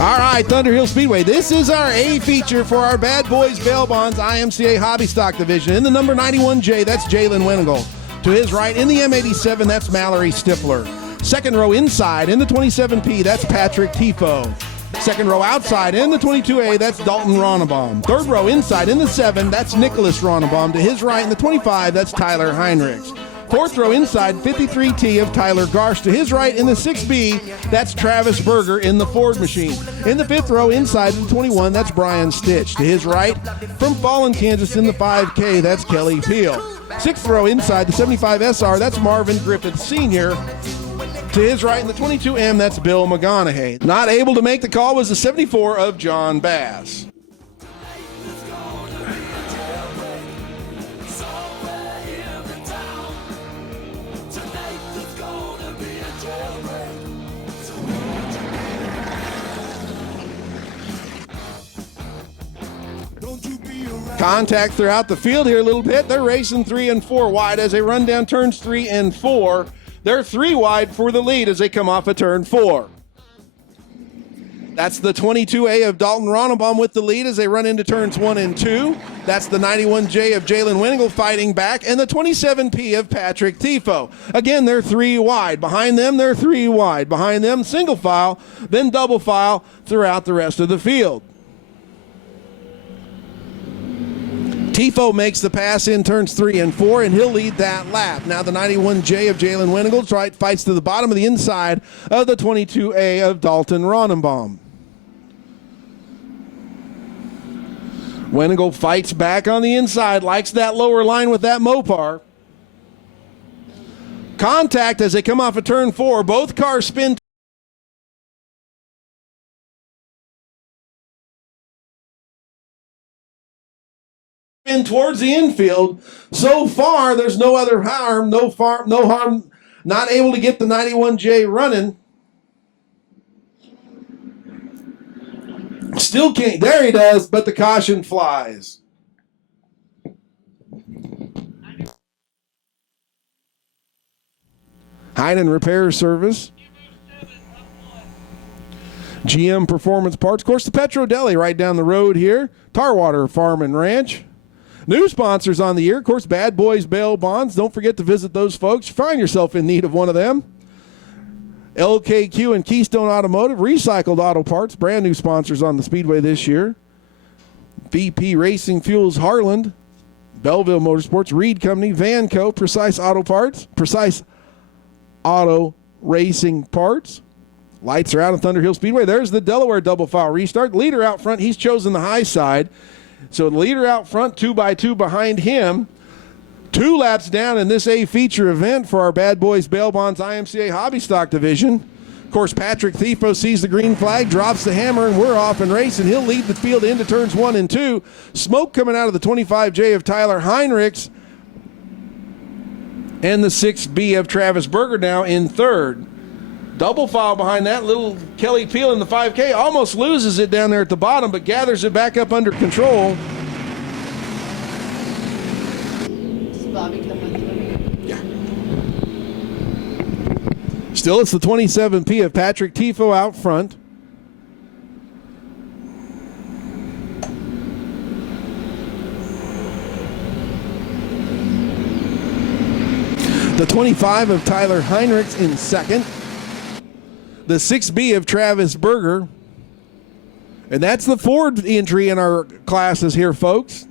All right, Thunder Hill Speedway. This is our A feature for our Bad Boys Bail Bonds IMCA Hobby Stock Division. In the number 91J, that's Jalen Wenigal. To his right, in the M87, that's Mallory Stifler. Second row inside, in the 27P, that's Patrick Tifo. Second row outside, in the 22A, that's Dalton Ronnebaum. Third row inside, in the 7, that's Nicholas Ronnebaum. To his right, in the 25, that's Tyler Heinrichs. Fourth row inside, 53T of Tyler Garsh. To his right, in the 6B, that's Travis Berger in the Ford machine. In the fifth row inside, in the 21, that's Brian Stitch. To his right, from Fallon, Kansas, in the 5K, that's Kelly Peel. Sixth row inside, the 75 SR, that's Marvin Griffith Sr. To his right, in the 22M, that's Bill McGonaghy. Not able to make the call was the 74 of John Bass. Contact throughout the field here a little bit. They're racing 3 and 4 wide as they run down turns 3 and 4. They're 3 wide for the lead as they come off of turn 4. That's the 22A of Dalton Ronnebaum with the lead as they run into turns 1 and 2. That's the 91J of Jalen Wenigal fighting back, and the 27P of Patrick Tifo. Again, they're 3 wide. Behind them, they're 3 wide. Behind them, single file, then double file throughout the rest of the field. Tifo makes the pass in turns 3 and 4, and he'll lead that lap. Now the 91J of Jalen Wenigal fights to the bottom of the inside of the 22A of Dalton Ronnebaum. Wenigal fights back on the inside, likes that lower line with that Mopar. Contact as they come off of turn 4. Both cars spin towards the infield. So far, there's no other harm, no harm, not able to get the 91J running. Still can't, there he does, but the caution flies. Heinen Repair Service. GM Performance Parts. Of course, the Petro Deli right down the road here. Tarwater Farm and Ranch. New sponsors on the year, of course, Bad Boys Bail Bonds. Don't forget to visit those folks. Find yourself in need of one of them. LKQ and Keystone Automotive, Recycled Auto Parts, brand new sponsors on the Speedway this year. VP Racing Fuels Harland, Belleville Motorsports, Reed Company, Vanco, Precise Auto Parts, Precise Auto Racing Parts. Lights are out at Thunder Hill Speedway. There's the Delaware double file restart. Leader out front, he's chosen the high side. So the leader out front, 2x2 behind him. 2 laps down in this A feature event for our Bad Boys Bail Bonds IMCA Hobby Stock Division. Of course, Patrick Tifo sees the green flag, drops the hammer, and we're off and racing. He'll lead the field into turns 1 and 2. Smoke coming out of the 25J of Tyler Heinrichs. And the 6B of Travis Berger now in third. Double file behind that. Little Kelly Peel in the 5K almost loses it down there at the bottom, but gathers it back up under control. Yeah. Still, it's the 27P of Patrick Tifo out front. The 25 of Tyler Heinrichs in second. The 6B of Travis Berger. And that's the Ford entry in our classes here, folks.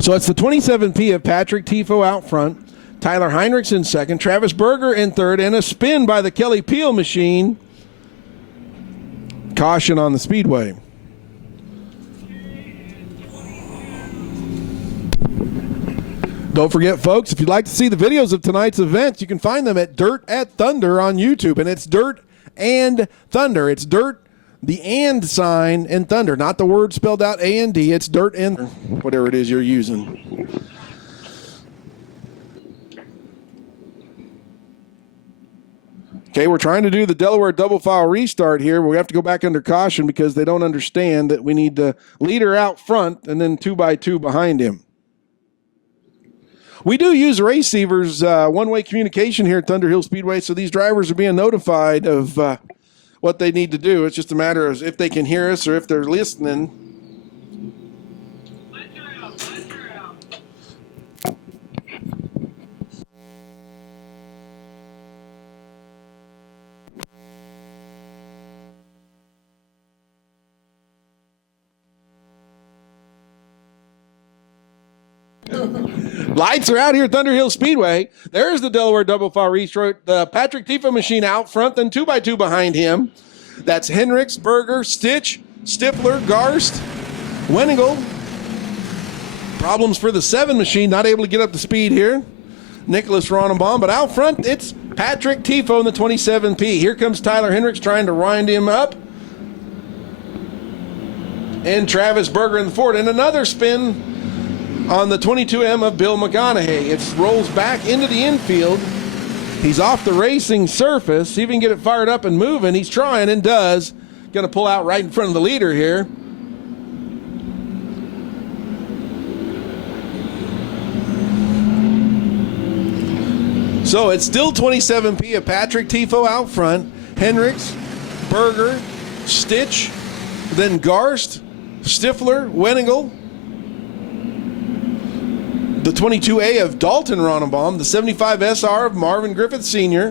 So it's the 27P of Patrick Tifo out front, Tyler Heinrichs in second, Travis Berger in third, and a spin by the Kelly Peel machine. Caution on the Speedway. Don't forget, folks, if you'd like to see the videos of tonight's events, you can find them at Dirt&Thunder on YouTube, and it's Dirt and Thunder. It's Dirt, the and sign, and Thunder, not the word spelled out A-N-D. It's Dirt and whatever it is you're using. Okay, we're trying to do the Delaware double file restart here. We have to go back under caution because they don't understand that we need the leader out front and then 2x2 behind him. We do use receivers, one-way communication here at Thunder Hill Speedway, so these drivers are being notified of what they need to do. It's just a matter of if they can hear us or if they're listening. Lights are out here at Thunder Hill Speedway. There's the Delaware double file restart. The Patrick Tifo machine out front, then 2x2 behind him. That's Hendricks, Berger, Stitch, Stifler, Garst, Wenigel. Problems for the 7 machine, not able to get up to speed here. Nicholas Ronenbaum, but out front, it's Patrick Tifo in the 27P. Here comes Tyler Hendricks trying to wind him up. And Travis Berger in the Ford. And another spin on the 22M of Bill McConaughey. It rolls back into the infield. He's off the racing surface. See if he can get it fired up and moving. He's trying and does. Going to pull out right in front of the leader here. So it's still 27P of Patrick Tifo out front. Hendricks, Berger, Stitch, then Garst, Stifler, Wenigel. The 22A of Dalton Ronenbaum, the 75 SR of Marvin Griffith Sr.,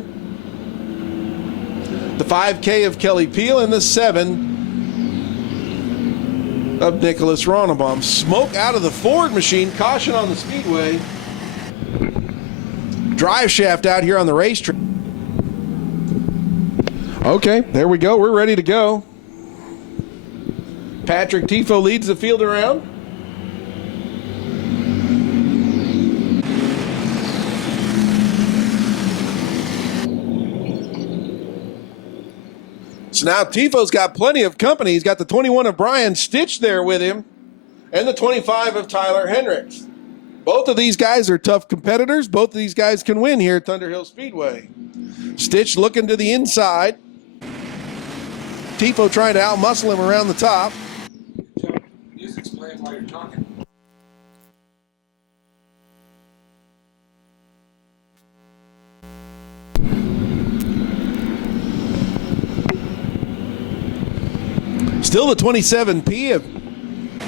the 5K of Kelly Peel, and the 7 of Nicholas Ronenbaum. Smoke out of the Ford machine. Caution on the Speedway. Drive shaft out here on the racetrack. Okay, there we go. We're ready to go. Patrick Tifo leads the field around. So now Tifo's got plenty of company. He's got the 21 of Brian Stitch there with him and the 25 of Tyler Hendricks. Both of these guys are tough competitors. Both of these guys can win here at Thunder Hill Speedway. Stitch looking to the inside. Tifo trying to outmuscle him around the top. Just explain why you're talking. Still the 27P of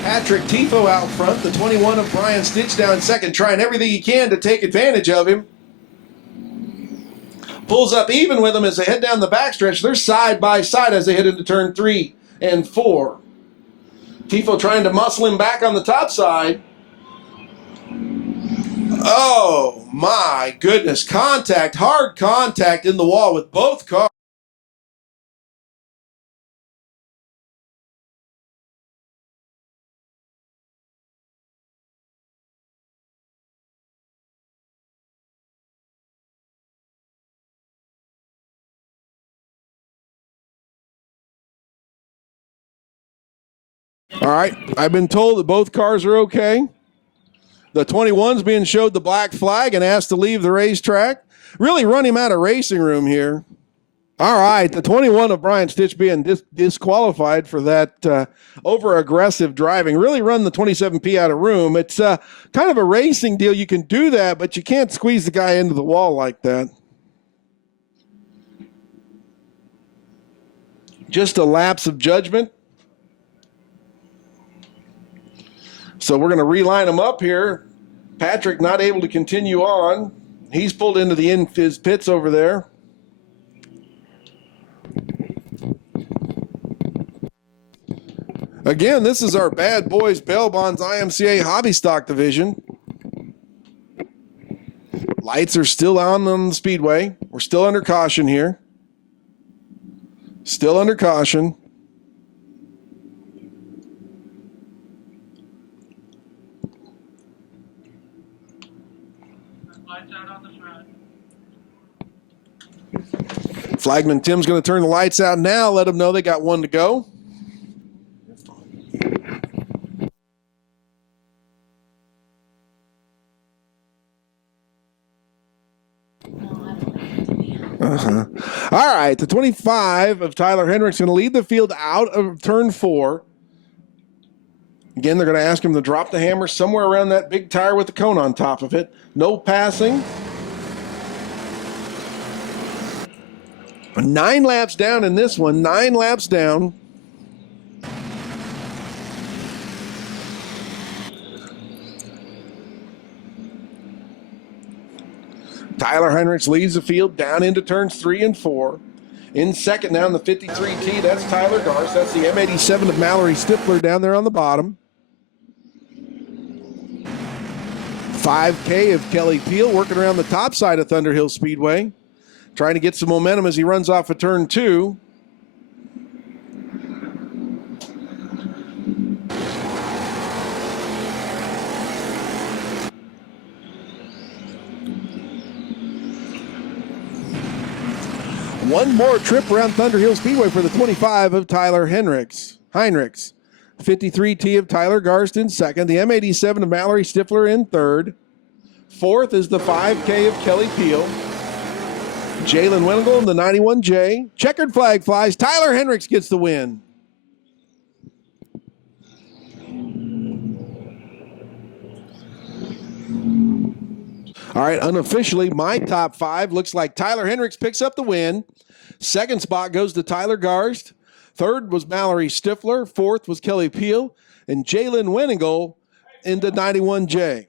Patrick Tifo out front. The 21 of Brian Stitch down second, trying everything he can to take advantage of him. Pulls up even with him as they head down the backstretch. They're side by side as they head into turn 3 and 4. Tifo trying to muscle him back on the top side. Oh my goodness. Contact, hard contact in the wall with both cars. All right, I've been told that both cars are okay. The 21's being showed the black flag and asked to leave the racetrack. Really run him out of racing room here. All right, the 21 of Brian Stitch being disqualified for that over-aggressive driving. Really run the 27P out of room. It's kind of a racing deal. You can do that, but you can't squeeze the guy into the wall like that. Just a lapse of judgment. So we're going to reline him up here. Patrick not able to continue on. He's pulled into his pits over there. Again, this is our Bad Boys Bail Bonds IMCA Hobby Stock Division. Lights are still on the Speedway. We're still under caution here. Still under caution. Lights out on the front. Flagman Tim's going to turn the lights out now. Let them know they got one to go. All right, the 25 of Tyler Hendricks going to lead the field out of turn 4. Again, they're going to ask him to drop the hammer somewhere around that big tire with the cone on top of it. No passing. 9 laps down in this one, 9 laps down. Tyler Hendricks leads the field down into turns 3 and 4. In second now in the 53T, that's Tyler Garst. That's the M87 of Mallory Stifler down there on the bottom. 5K of Kelly Peel working around the top side of Thunder Hill Speedway. Trying to get some momentum as he runs off of turn 2. One more trip around Thunder Hill Speedway for the 25 of Tyler Heinrichs. 53T of Tyler Garst in second. The M87 of Mallory Stifler in third. Fourth is the 5K of Kelly Peel. Jalen Winnegal in the 91J. Checkered flag flies. Tyler Hendricks gets the win. All right, unofficially, my top 5 looks like Tyler Hendricks picks up the win. Second spot goes to Tyler Garst. Third was Mallory Stifler. Fourth was Kelly Peel. And Jalen Winnegal in the 91J.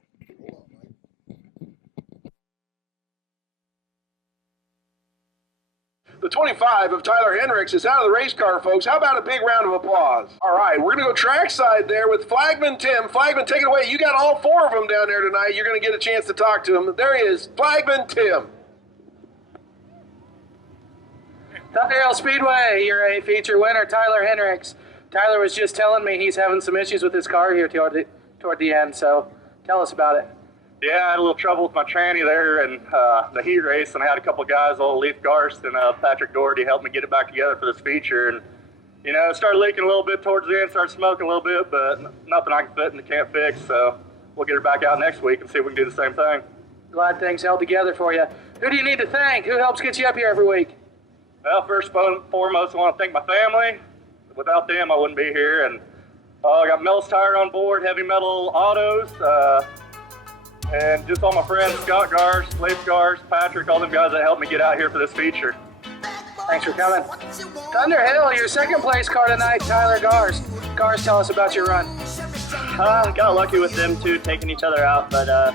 The 25 of Tyler Hendricks is out of the race car, folks. How about a big round of applause? All right, we're going to go trackside there with Flagman Tim. Flagman, take it away. You got all 4 of them down there tonight. You're going to get a chance to talk to them. There he is, Flagman Tim. Thunder Hill Speedway, your A feature winner, Tyler Hendricks. Tyler was just telling me he's having some issues with his car here toward the end, so tell us about it. Yeah, I had a little trouble with my tranny there and the heat race, and I had a couple guys, old Leaf Garst and Patrick Doherty, helped me get it back together for this feature. And, you know, it started leaking a little bit towards the end, started smoking a little bit, but nothing I can fit and can't fix, so we'll get her back out next week and see if we can do the same thing. Glad things held together for you. Who do you need to thank? Who helps get you up here every week? Well, first and foremost, I want to thank my family. Without them, I wouldn't be here. And I got Mel's Tire on board, Heavy Metal Autos, and just all my friends, Scott Garst, Leif Garst, Patrick, all them guys that helped me get out here for this feature. Thanks for coming. Thunder Hill, your second place car tonight, Tyler Garst. Garst, tell us about your run. Got lucky with them two taking each other out, but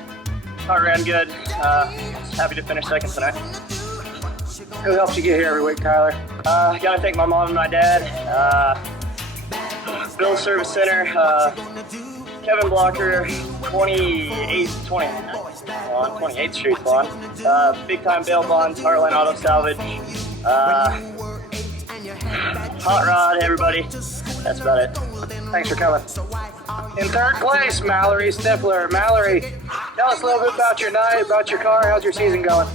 car ran good. Happy to finish second tonight. Who helps you get here every week, Tyler? Gotta thank my mom and my dad. Bill's Service Center, Kevin Blocker, 28th Street Lawn. Big Time Bail Bonds, Heartland Auto Salvage. Hot Rod, everybody. That's about it. Thanks for coming. In third place, Mallory Stifler. Mallory, tell us a little bit about your night, about your car. How's your season going?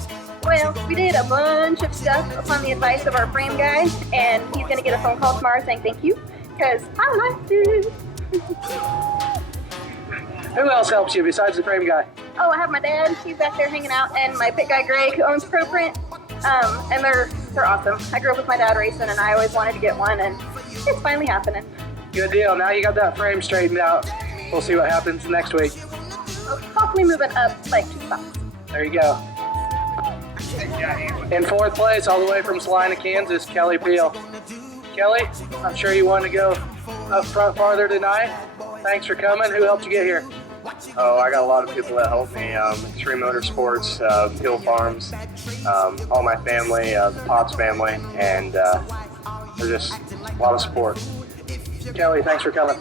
Well, we did a bunch of stuff upon the advice of our frame guy, and he's going to get a phone call tomorrow saying thank you, because I like to. Who else helps you besides the frame guy? Oh, I have my dad. He's back there hanging out, and my pit guy, Greg, who owns ProPrint, and they're awesome. I grew up with my dad racing, and I always wanted to get one, and it's finally happening. Good deal. Now you got that frame straightened out. We'll see what happens next week. Hopefully moving up like 2 spots. There you go. In fourth place, all the way from Salina, Kansas, Kelly Peel. Kelly, I'm sure you want to go up front farther tonight. Thanks for coming. Who helped you get here? Oh, I got a lot of people that helped me. Extreme Motorsports, Hill Farms, all my family, the Potts family, and they're just a lot of support. Kelly, thanks for coming.